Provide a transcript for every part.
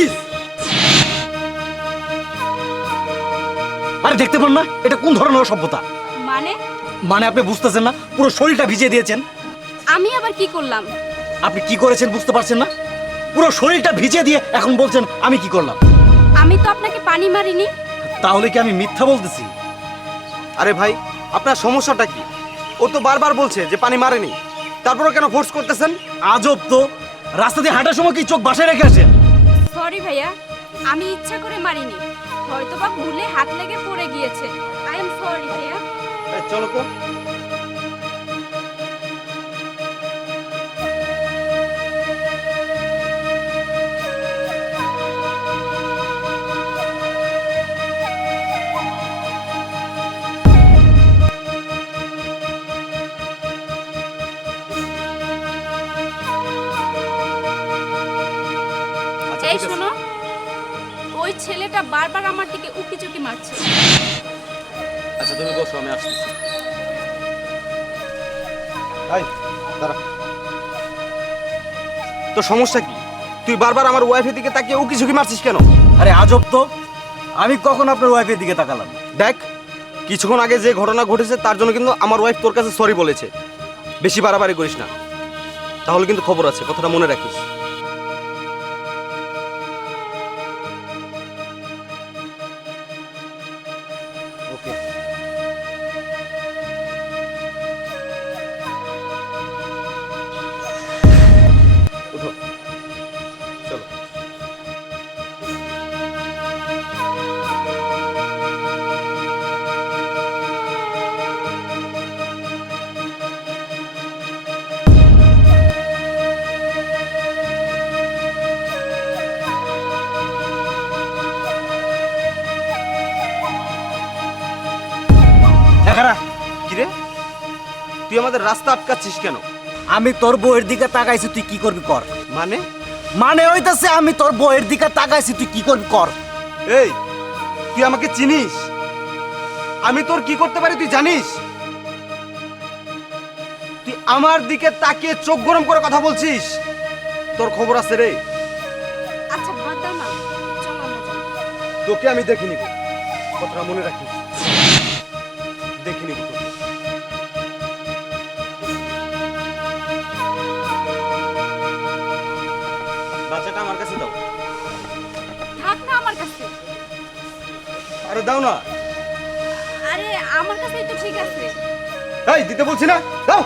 This? আরে দেখতে পান না এটা কোন ধরনের অসভ্যতা? মানে মানে আপনি বুঝতেছেন না? পুরো শরীরটা ভিজিয়ে দিয়েছেন। আমি আবার কি করলাম? আপনি কি করেছেন বুঝতে পারছেন না? পুরো শরীরটা ভিজিয়ে দিয়ে এখন বলছেন আমি কি করলাম? আমি তো আপনাকে পানি মারিনি। তাহলে কি আমি মিথ্যা বলতেছি? আরে ভাই, আপনার সমস্যাটা কি? ও তো বারবার বলছে যে পানি মারেনি, তারপরও কেন ফোর্স করতেছেন? আজব তো, রাস্তা দিয়ে হাঁটার সময় কি চোখ বাসায় রেখে আসেন? সরি ভাইয়া, আমি ইচ্ছা করে মারিনি, হয়তোবা ভুলে হাত লেগে পড়ে গিয়েছে। আই এম সরি ভাইয়া। এই, চলো তো। আচ্ছা, এই ঠিক আছে। শোনো, ওই ছেলেটা বারবার আমার দিকে উকি চুকি মারছে। আচ্ছা, তুমি বসো, আমি আসতেছি। এই, দাঁড়া। তোর সমস্যা কি? তুই বারবার আমার ওয়াইফের দিকে তাকিয়ে উকি ঝুঁকি মারছিস কেন? আরে আজব তো, আমি কখন আপনার ওয়াইফের দিকে তাকালাম? দেখ, কিছুক্ষণ আগে যে ঘটনা ঘটেছে তার জন্য কিন্তু আমার ওয়াইফ তোর কাছে সরি বলেছে। বেশি বাড়াবাড়ি করিস না, তাহলে কিন্তু খবর আছে, কথাটা মনে রাখিস। ওকে। উঠো, চলো। এখানে কিরে, তুই আমাদের রাস্তা আটকাচ্ছিস কেন? আমি তোর বউয়ের দিকে তাকাইছি, তুই কি করবি কর। মানে? মানে হইতাছে আমি তোর বউয়ের দিকে তাকাইছি, তুই কি করবি কর। এই, তুই আমাকে চিনিস? আমি তোর কি করতে পারি তুই জানিস? তুই আমার দিকে তাকিয়ে চোখ গরম করে কথা বলছিস, তোর খবর আছে রে। আচ্ছা বাদ দাও না, চলো আমরা যাই। তোকে আমি দেখে নিব, কথাটা মনে রাখিস। দেখে নিব তোকে। বাচ্চাটা আমার কাছে দাও। থাক না আমার কাছে। আরে দাও না। আরে আমার কাছেই তো ঠিক আছে। এই, দিতে বলছি না, দাও।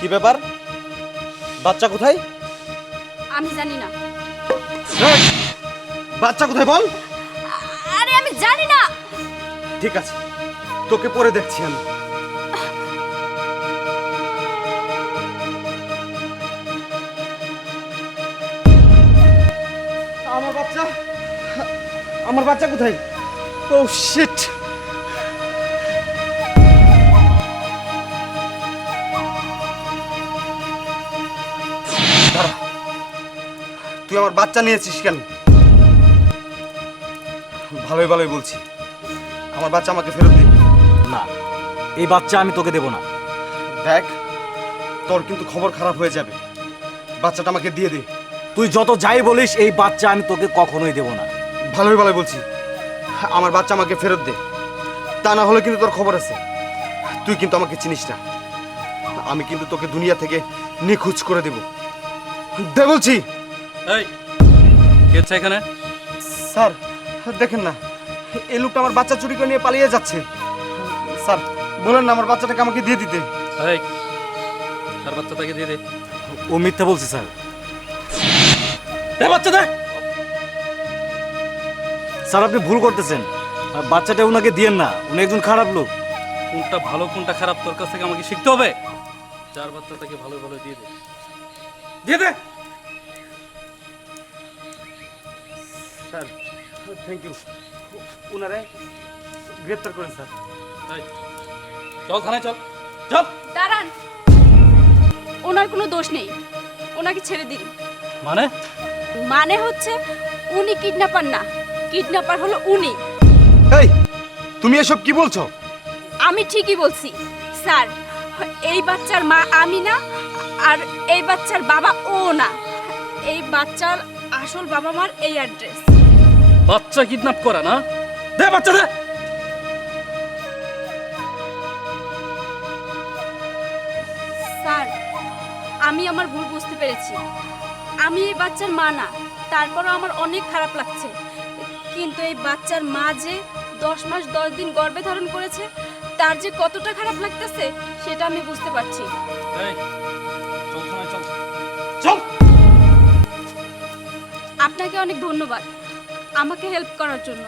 কি ব্যাপার? বাচ্চা কোথায়? আমি জানি না। এই, বাচ্চা কোথায় বল? আরে আমি জানি না। ঠিক আছে, তোকে পরে দেখছি আমি। আমার বাচ্চা, আমার বাচ্চা কোথায়? ও শিট! তুই আমার বাচ্চা নিয়েছিস কেন? ভালোই ভালোই বলছি, আমার বাচ্চা আমাকে ফেরত দে। না, এই বাচ্চা আমি তোকে দেব না। দেখ, তোর কিন্তু খবর খারাপ হয়ে যাবে, বাচ্চাটা আমাকে দিয়ে দে। তুই যত যাই বলিস এই বাচ্চা আমি তোকে কখনোই দেব না। ভালোই ভালোই বলছি, আমার বাচ্চা আমাকে ফেরত দে, তা না হলে কিন্তু তোর খবর আছে। তুই কিন্তু আমাকে চিনিস না, আমি কিন্তু তোকে দুনিয়া থেকে নিখোঁজ করে দেব। দে বলছি। এই কে আছে এখানে? স্যার দেখেন না, এই লোকটা আমার বাচ্চা চুরি করে নিয়ে পালিয়ে যাচ্ছে। স্যার বলেন না আমার বাচ্চাটাকে আমাকে দিয়ে দিতে। এই তার বাচ্চাটাকে দিয়ে দে। ও মিথ্যা বলছে স্যার। এ বাচ্চা দে। স্যার আপনি ভুল করতেছেন, আর বাচ্চাটা ওনাকে দিয়েন না, উনি একজন খারাপ লোক। কোনটা ভালো কোনটা খারাপ তোর কাছ থেকে আমাকে শিখতে হবে। যার বাচ্চাটাকে ভালো ভালো দিয়ে দে, দিয়ে দে। স্যার থ্যাংক ইউ, ওনারে গ্রেপ্তার করেন স্যার। এই চল থানায় চল, চল। দাঁড়ান, ওনার কোনো দোষ নেই, ওনাকে ছেড়ে দিন। মানে? মানে হচ্ছে উনি কিডন্যাপার না, কিডন্যাপার হলো উনি। এই, তুই তুমি এসব কি বলছো? আমি ঠিকই বলছি স্যার, এই বাচ্চার মা আমি না, আর এই বাচ্চার বাবা ও না। এই বাচ্চার আসল বাবা মার এই অ্যাড্রেস। বাচ্চা কিডন্যাপ করা না? দে বাচ্চা দে। স্যার, আমি আমার ভুল বুঝতে পেরেছি। আমি এই বাচ্চার মা না, তারপরও আমার অনেক খারাপ লাগছে। কিন্তু এই বাচ্চার মা যে 10 মাস 10 দিন গর্ভে ধারণ করেছে, তার যে কতটা খারাপ লাগতেছে সেটা আমি বুঝতে পারছি। এই চল সময় চল। চল। আপনাকে অনেক ধন্যবাদ আমাকে হেল্প করার জন্য।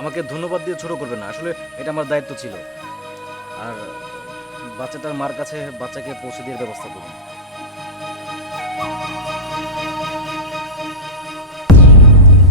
আমাকে ধন্যবাদ দিয়ে ছোট করবেন না, আসলে এটা আমার দায়িত্ব ছিল। আর বাচ্চাটার মার কাছে বাচ্চাকে পৌঁছে দেওয়ার ব্যবস্থা করুন।